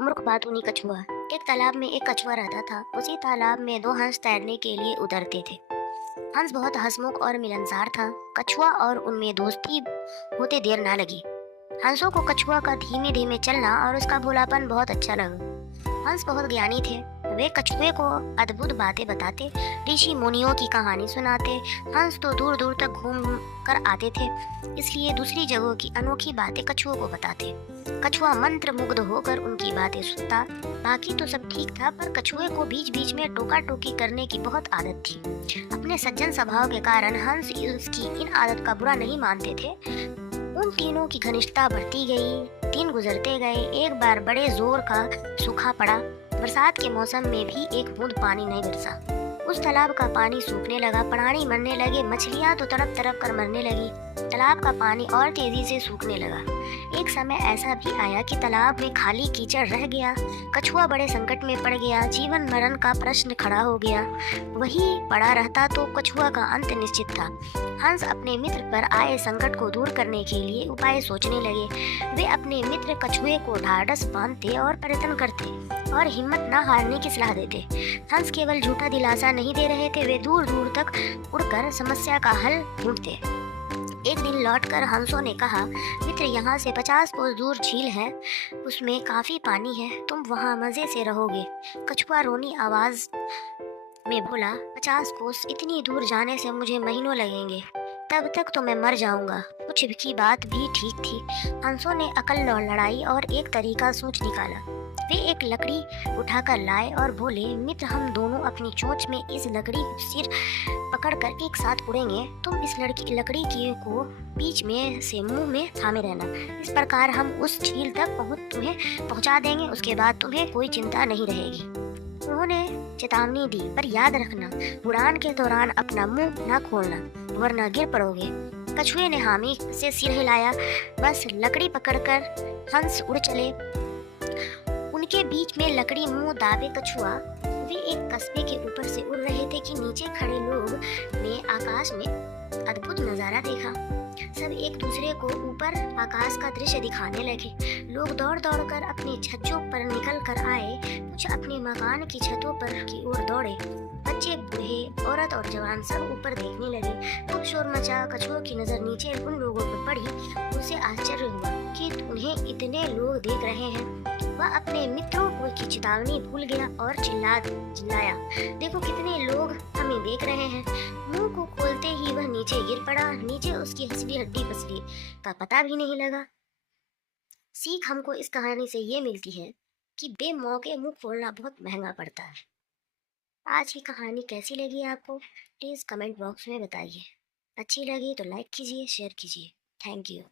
मूर्ख बातूनी कछुआ। एक तालाब में एक कछुआ रहता था। उसी तालाब में दो हंस तैरने के लिए उतरते थे। हंस बहुत हंसमुख और मिलनसार था। कछुआ और उनमें दोस्ती होते देर ना लगी। हंसों को कछुआ का धीमे धीमे चलना और उसका भोलापन बहुत अच्छा लगा। हंस बहुत ज्ञानी थे। वे कछुए को अद्भुत बातें बताते, ऋषि मुनियों की कहानी सुनाते। हंस तो दूर दूर तक घूम कर आते थे, इसलिए दूसरी जगहों की अनोखी बातें कछुओं को बताते। कछुआ मंत्र मुग्ध होकर उनकी बातें सुनता। बाकी तो सब ठीक था, पर कछुए को बीच बीच में टोका टोकी करने की बहुत आदत थी। अपने सज्जन स्वभाव के कारण हंस उसकी इन आदत का बुरा नहीं मानते थे। उन तीनों की घनिष्ठता बढ़ती गई। दिन गुजरते गए। एक बार बड़े जोर का सूखा पड़ा। बरसात के मौसम में भी एक बूंद पानी नहीं बरसा। उस तालाब का पानी सूखने लगा। प्राणी मरने लगे। मछलियां तो तड़प तड़प कर मरने लगी। तालाब का पानी और तेजी से सूखने लगा। एक समय ऐसा भी आया कि तालाब में खाली कीचड़ रह गया। कछुआ बड़े संकट में पड़ गया। जीवन मरण का प्रश्न खड़ा हो गया। वही पड़ा रहता तो कछुआ का अंत निश्चित था। हंस अपने मित्र पर आए संकट को दूर करने के लिए उपाय सोचने लगे। वे अपने मित्र कछुए को ढाढ़स बांधते और प्रयत्न करते और हिम्मत न हारने की सलाह देते। हंस केवल झूठा दिलासा नहीं दे रहे थे, वे दूर दूर तक उड़कर समस्या का हल ढूंढते। एक दिन लौटकर हंसों ने कहा, मित्र, यहाँ से 50 कोस दूर झील है। उसमें काफी पानी है। तुम वहाँ मजे से रहोगे। कछुआ रोनी आवाज में बोला, 50 कोस? इतनी दूर जाने से मुझे महीनों लगेंगे। तब तक तो मैं मर जाऊंगा। कुछ की बात भी ठीक थी। हंसों ने अकल लड़ाई और एक तरीका सोच निकाला। वे एक लकड़ी उठाकर लाए और बोले, मित्र, हम दोनों अपनी चोंच में इस लकड़ी को सिर पकड़कर एक साथ उड़ेंगे। तुम इस लकड़ी की को बीच में से मुंह में थामे रहना। इस प्रकार हम उस झील तक तुम्हें पहुंचा देंगे। उसके बाद तुम्हें कोई चिंता नहीं रहेगी। उन्होंने चेतावनी दी, पर याद रखना, उड़ान के दौरान अपना मुंह न खोलना, वरना गिर पड़ोगे। कछुए ने हामी से सिर हिलाया। बस लकड़ी पकड़कर हंस उड़ चले। उनके बीच में लकड़ी मुंह दाबे कछुआ। वे एक कस्बे के ऊपर से उड़ रहे थे कि नीचे खड़े लोग ने आकाश में अद्भुत नजारा देखा। सब एक दूसरे को ऊपर आकाश का दृश्य दिखाने लगे। लोग दौड़ दौड़ कर अपनी छज्जों पर निकल कर आए। कुछ अपने मकान की छतों पर की ओर दौड़े। बच्चे, बूढ़े, औरत और जवान सब ऊपर देखने लगे। खूब शोर मचा। कछुओं की नजर नीचे उन लोगों पर पड़ी। उसे आश्चर्य हुआ कि उन्हें इतने लोग देख रहे हैं। वह अपने मित्रों की चेतावनी भूल गया और चिल्लाया, देखो कितने लोग हमें देख रहे हैं। मुंह को खोलते ही वह नीचे गिर पड़ा। नीचे उसकी हसली हड्डी पसली का पता भी नहीं लगा। सीख हमको इस कहानी से ये मिलती है कि बेमौके मुंह खोलना बहुत महंगा पड़ता है। आज की कहानी कैसी लगी आपको? प्लीज़ कमेंट बॉक्स में बताइए। अच्छी लगी तो लाइक कीजिए, शेयर कीजिए। Thank you.